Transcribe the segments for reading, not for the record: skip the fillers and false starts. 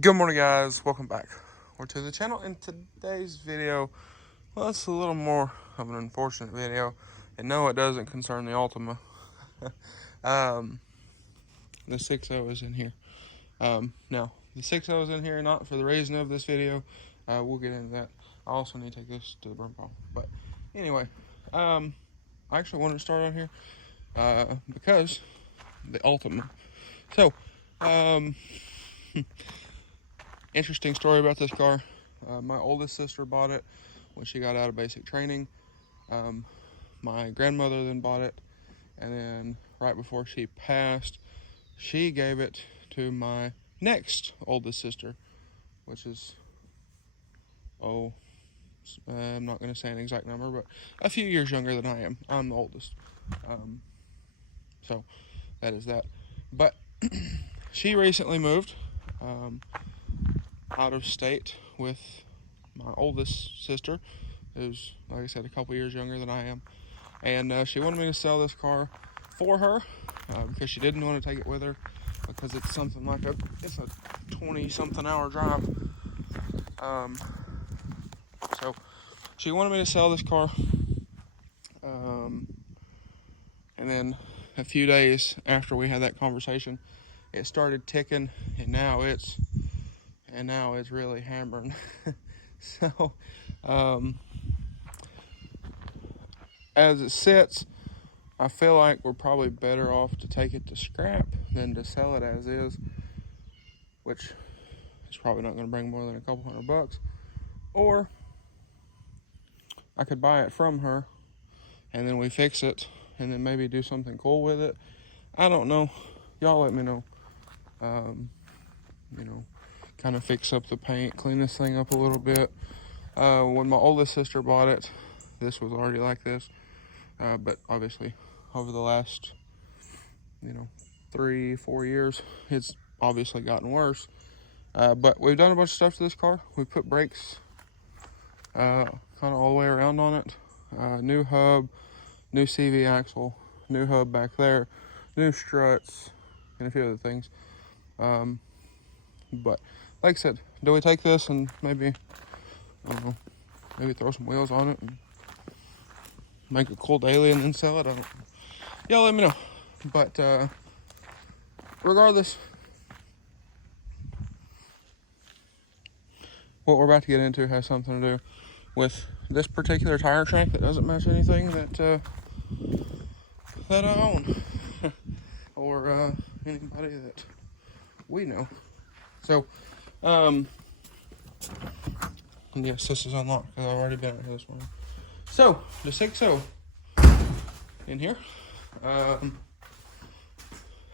Good morning, guys. Welcome back to the channel. In today's video, well, it's a little more of an unfortunate video, and no, it doesn't concern the Ultima. The 6.0 is in here. Now, the 6.0 is in here not for the reason of this video. We'll get into that. I also need to take this to the burn pile. But anyway, I actually wanted to start on here because the Ultima. So, interesting story about this car. My oldest sister bought it when she got out of basic training. My grandmother then bought it, and then right before she passed, she gave it to my next oldest sister, which is, I'm not going to say an exact number, but a few years younger than I am. I'm the oldest. So that is that. But she recently moved out of state with my oldest sister, who's, like I said, a couple years younger than I am. And she wanted me to sell this car for her because she didn't want to take it with her because it's something like it's a 20-something hour drive. So she wanted me to sell this car. And then a few days after we had that conversation, it started ticking, and now it's really hammering. So, as it sits, I feel like we're probably better off to take it to scrap than to sell it as is, which is probably not going to bring more than a couple $100. Or I could buy it from her, and then we fix it, and then maybe do something cool with it. I don't know. Y'all let me know. Kind of fix up the paint, clean this thing up a little bit. When my oldest sister bought it, this was already like this. But obviously, over the last, 3-4 years, it's obviously gotten worse. But we've done a bunch of stuff to this car. We put brakes kind of all the way around on it. New hub, new CV axle, new hub back there, new struts, and a few other things. But like I said, do we take this and maybe throw some wheels on it and make a cool daily and then sell it? I don't know. Y'all let me know. But regardless, what we're about to get into has something to do with this particular tire track that doesn't match anything that I own or anybody that we know. So, yes, this is unlocked because I've already been out here this morning. So, the 6.0 in here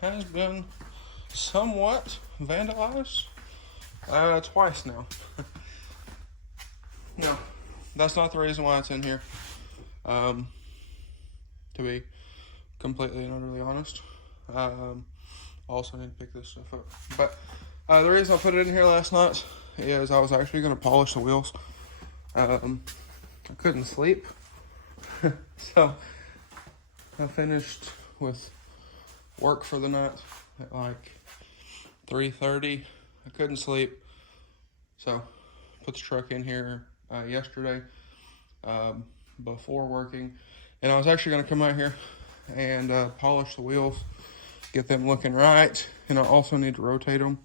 has been somewhat vandalized twice now. No, that's not the reason why it's in here. To be completely and utterly honest. Also need to pick this stuff up. But the reason I put it in here last night is I was actually going to polish the wheels. I couldn't sleep. So I finished with work for the night at like 3:30. I couldn't sleep. So put the truck in here yesterday before working. And I was actually going to come out here and polish the wheels, get them looking right. And I also need to rotate them.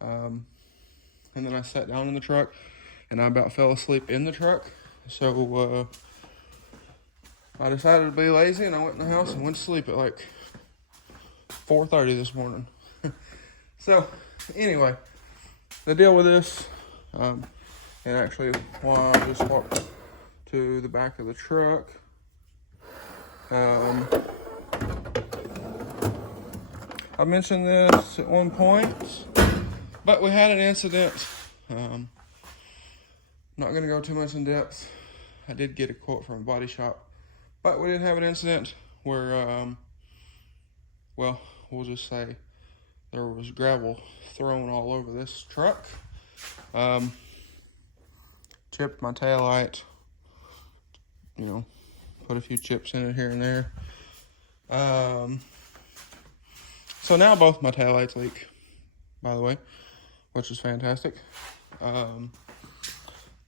And then I sat down in the truck and I about fell asleep in the truck. So I decided to be lazy and I went in the house and went to sleep at like 4:30 this morning. So anyway, the deal with this, and actually while I just walked to the back of the truck, I mentioned this at one point, but we had an incident. Not going to go too much in depth. I did get a quote from a body shop, but we did have an incident where, well, we'll just say there was gravel thrown all over this truck. Chipped my taillight, put a few chips in it here and there. So now both my taillights leak, by the way. which is fantastic.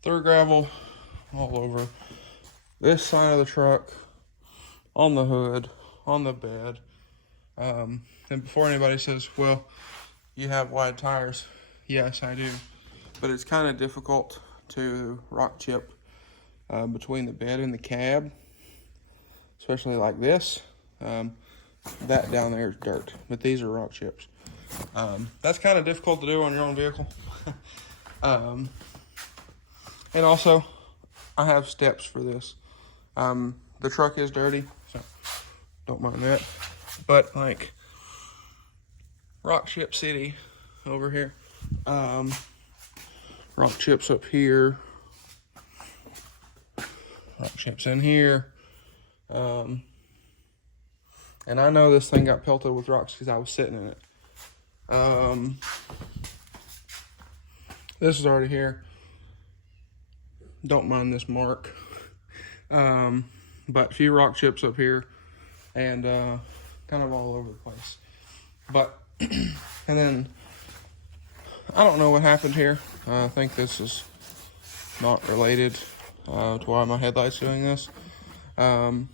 Through gravel all over this side of the truck, on the hood, on the bed. And before anybody says, well, you have wide tires, yes, I do. But it's kind of difficult to rock chip between the bed and the cab, especially like this. That down there is dirt, but these are rock chips. That's kind of difficult to do on your own vehicle. And also, I have steps for this. The truck is dirty, so don't mind that. But like rock chip city over here, rock chips up here, rock chips in here. And I know this thing got pelted with rocks because I was sitting in it. This is already here. Don't mind this mark. But a few rock chips up here and kind of all over the place. But, and then, I don't know what happened here. I think this is not related to why my headlight's doing this. I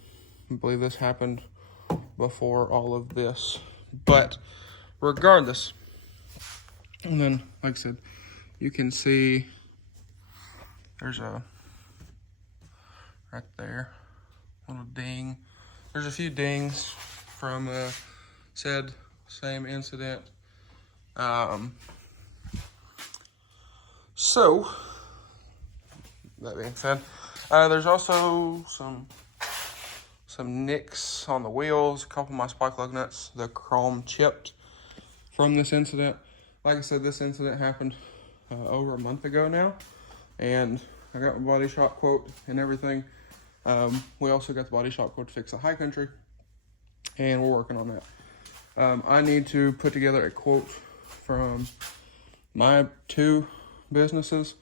believe this happened before all of this. But, regardless, and then, like I said, you can see there's a, right there, little ding. There's a few dings from said same incident. So, that being said, there's also some nicks on the wheels, a couple of my spark plug nuts, the chrome chipped from this incident. Like I said, this incident happened over a month ago now, and I got my body shop quote and everything. We also got the body shop quote to fix the high country, and we're working on that. I need to put together a quote from my 2 businesses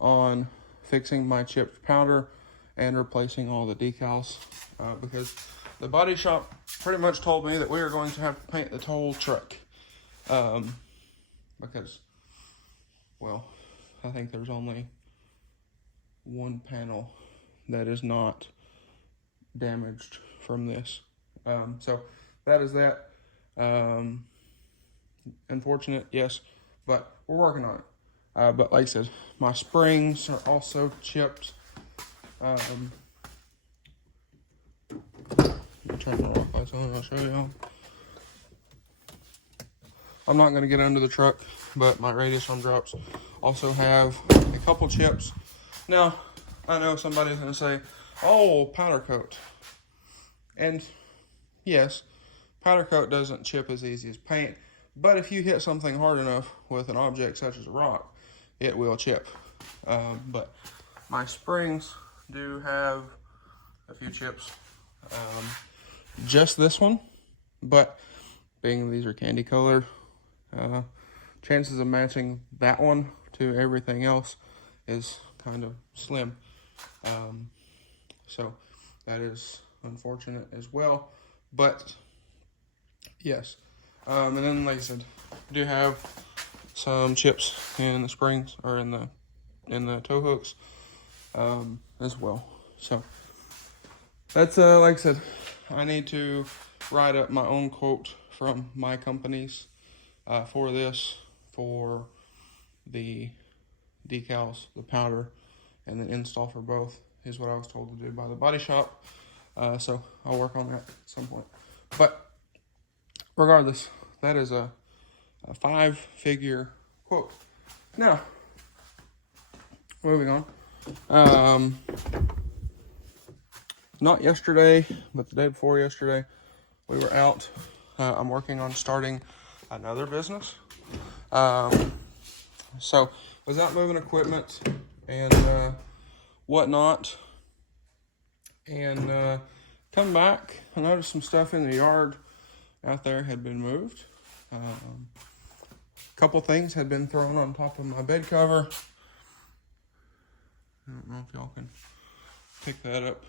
on fixing my chipped powder and replacing all the decals, because the body shop pretty much told me that we are going to have to paint the whole truck, because, well, I think there's only one panel that is not damaged from this. So that is that. Unfortunate, yes, but we're working on it. But like I said, my springs are also chipped. Let me turn my rock lights on, I'll show y'all. I'm not going to get under the truck, but my radius arm drops also have a couple chips. Now, I know somebody's going to say, oh, powder coat. And yes, powder coat doesn't chip as easy as paint, but if you hit something hard enough with an object such as a rock, it will chip. But my springs do have a few chips. Just this one, but being these are candy color, chances of matching that one to everything else is kind of slim. So that is unfortunate as well, but yes. And then, like I said, I do have some chips in the springs, or in the tow hooks, as well. So that's, like I said, I need to write up my own quote from my companies, for this, for the decals, the powder, and the install for both, is what I was told to do by the body shop. So I'll work on that at some point. But regardless, that is a 5-figure quote. Now, moving on. Not yesterday, but the day before yesterday, we were out. I'm working on starting another business. So was out moving equipment and whatnot, and come back, I noticed some stuff in the yard out there had been moved. A couple things had been thrown on top of my bed cover. I don't know if y'all can pick that up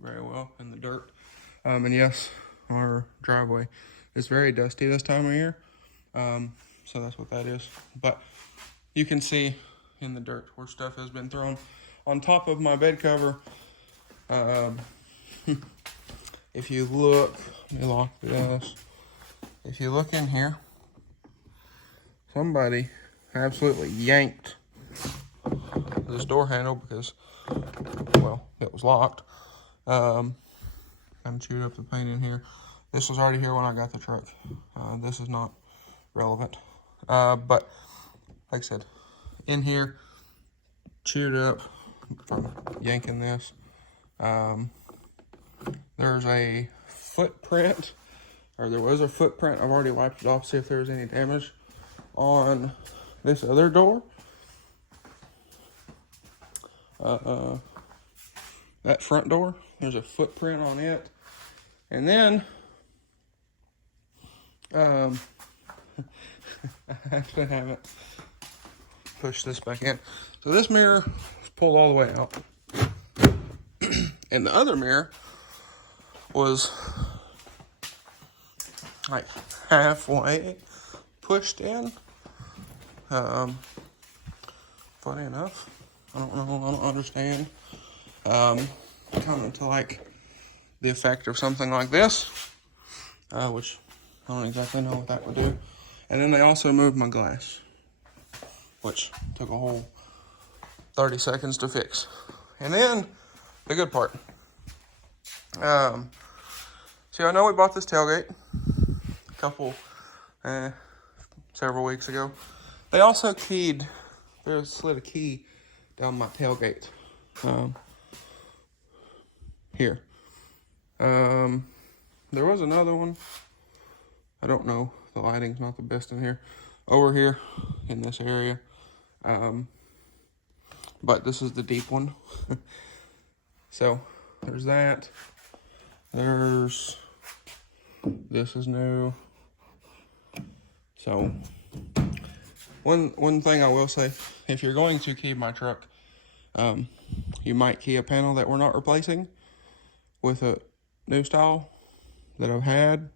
very well in the dirt. And yes, our driveway is very dusty this time of year. So that's what that is. But you can see in the dirt where stuff has been thrown on top of my bed cover. If you look, let me lock this. If you look in here, somebody absolutely yanked this door handle because, well, it was locked. Kind of chewed up the paint in here. This was already here when I got the truck. This is not relevant. But like I said, in here, chewed up from yanking this. There's a footprint, or there was a footprint. I've already wiped it off to see if there was any damage on this other door. That front door, there's a footprint on it. And then, I actually haven't pushed this back in. So this mirror was pulled all the way out. And the other mirror was like halfway pushed in. Funny enough, I don't know, I don't understand. Coming to like the effect of something like this, which I don't exactly know what that would do. And then they also moved my glass, which took a whole 30 seconds to fix. And then the good part. See, I know we bought this tailgate several weeks ago. They also slid a key down my tailgate. Here. There was another one. I don't know. The lighting's not the best in here. Over here in this area. But this is the deep one. So there's that. This is new. So one thing I will say, if you're going to key my truck, you might key a panel that we're not replacing with a new style that I've had.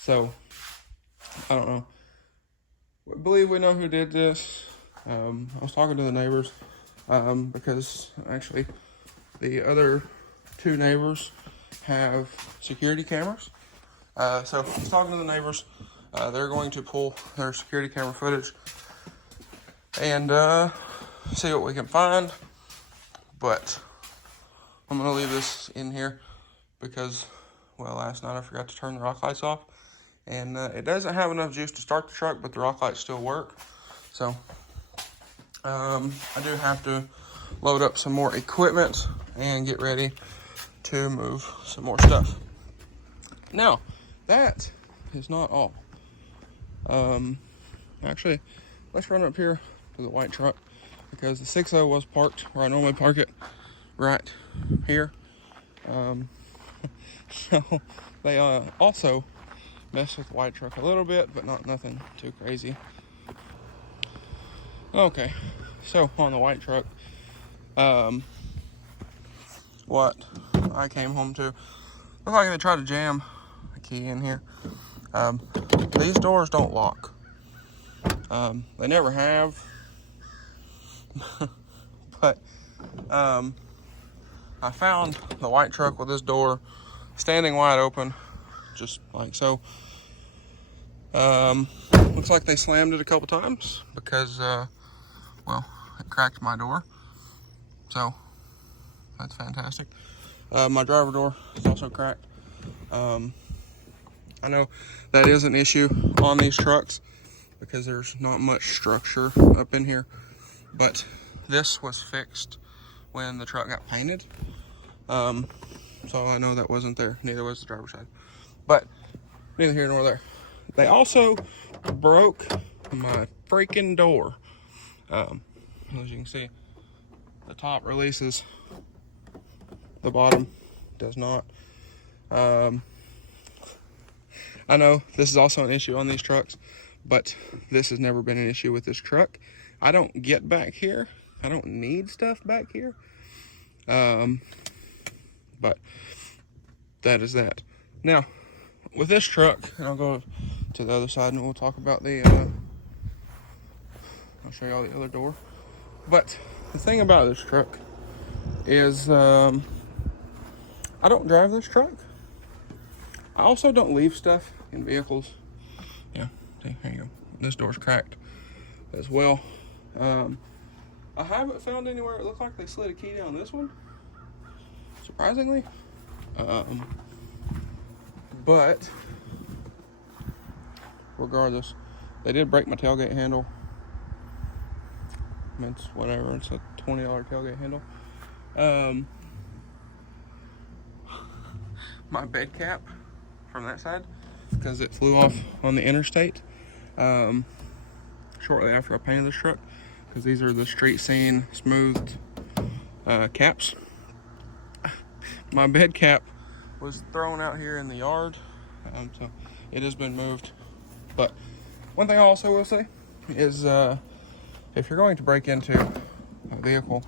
So I don't know. I believe we know who did this. I was talking to the neighbors, because actually the other two neighbors have security cameras. So I was talking to the neighbors. They're going to pull their security camera footage and see what we can find. But I'm going to leave this in here because, well, last night I forgot to turn the rock lights off. And it doesn't have enough juice to start the truck, but the rock lights still work. So I do have to load up some more equipment and get ready to move some more stuff. Now, that is not all. Actually, let's run up here to the white truck because the 6.0 was parked where I normally park it, right here. So they also messed with the white truck a little bit, but nothing too crazy. Okay, so on the white truck, what I came home to, looked like they tried to jam a key in here. These doors don't lock. They never have. But I found the white truck with this door standing wide open, just like so. Looks like they slammed it a couple times because, well, it cracked my door. So that's fantastic. My driver door is also cracked. I know that is an issue on these trucks because there's not much structure up in here, but this was fixed when the truck got painted. So I know that wasn't there. Neither was the driver's side, but neither here nor there. They also broke my freaking door. As you can see, the top releases, the bottom does not. I know this is also an issue on these trucks, but this has never been an issue with this truck. I don't get back here. I don't need stuff back here. But that is that. Now, with this truck, and I'll go to the other side and we'll talk about the, I'll show y'all the other door. But the thing about this truck is, I don't drive this truck. I also don't leave stuff in vehicles. Yeah, see, here you go. This door's cracked as well. I haven't found anywhere it looked like they slid a key down this one, surprisingly. But regardless, they did break my tailgate handle. I mean, it's whatever, it's a $20 tailgate handle. My bed cap from that side, because it flew off on the interstate shortly after I painted this truck, because these are the street scene smoothed caps. My bed cap was thrown out here in the yard, so it has been moved. But one thing I also will say is, if you're going to break into a vehicle,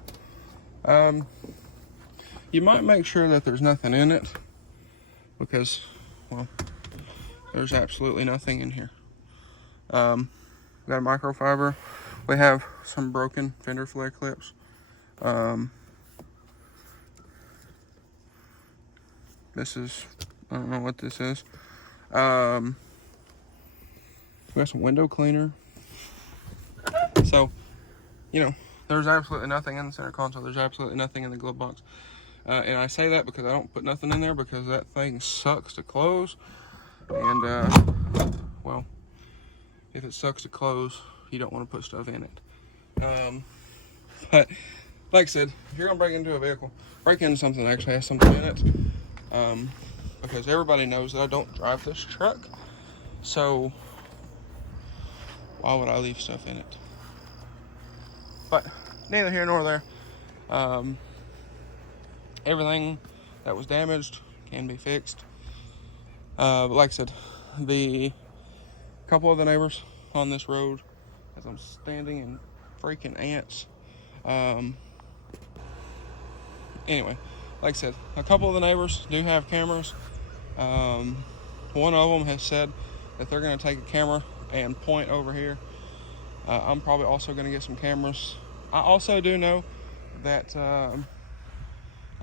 you might make sure that there's nothing in it, because, well, there's absolutely nothing in here. Got a microfiber. We have some broken fender flare clips. This is, I don't know what this is. We got some window cleaner. So, you know, there's absolutely nothing in the center console. There's absolutely nothing in the glove box. And I say that because I don't put nothing in there, because that thing sucks to close. And, well, if it sucks to close, you don't want to put stuff in it. But, like I said, if you're going to break into a vehicle, break into something that actually has something in it. Because everybody knows that I don't drive this truck. So, why would I leave stuff in it? But, neither here nor there. Everything that was damaged can be fixed. But like I said, the couple of the neighbors on this road, as I'm standing in freaking ants. Anyway, like I said, a couple of the neighbors do have cameras. One of them has said that they're going to take a camera and point over here. I'm probably also going to get some cameras. I also do know that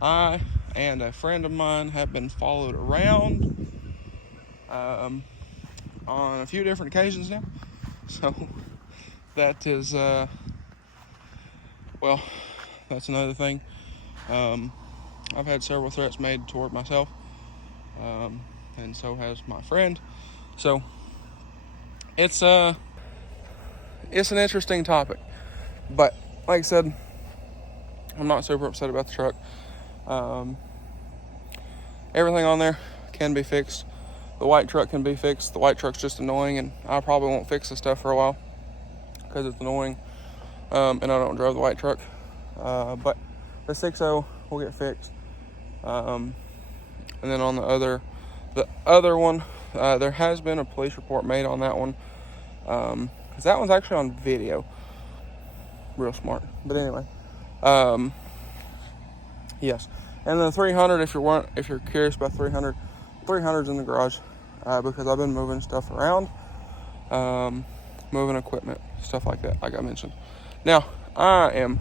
I and a friend of mine have been followed around on a few different occasions now. So that is, well, that's another thing. I've had several threats made toward myself, and so has my friend. So it's an interesting topic, but like I said, I'm not super upset about the truck. Everything on there can be fixed. The white truck can be fixed. The white truck's just annoying, and I probably won't fix the stuff for a while because it's annoying, and I don't drive the white truck. But the 6.0 will get fixed. And then on the other one, there has been a police report made on that one, because that one's actually on video. Real smart. But anyway, yes. And the 300, if you're curious about 300's in the garage, because I've been moving stuff around, moving equipment, stuff like that, like I mentioned. Now, I'm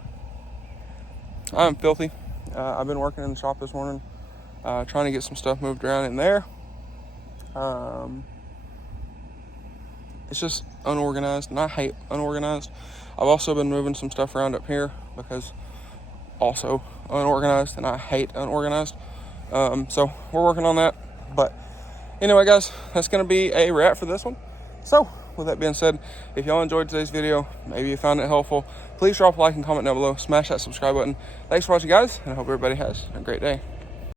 filthy. I've been working in the shop this morning, trying to get some stuff moved around in there. It's just unorganized, and I hate unorganized. I've also been moving some stuff around up here because also unorganized, and I hate unorganized. So we're working on that. But anyway, guys, that's going to be a wrap for this one. So with that being said, if y'all enjoyed today's video, maybe you found it helpful, please drop a like and comment down below. Smash that subscribe button. Thanks for watching, guys, and I hope everybody has a great day.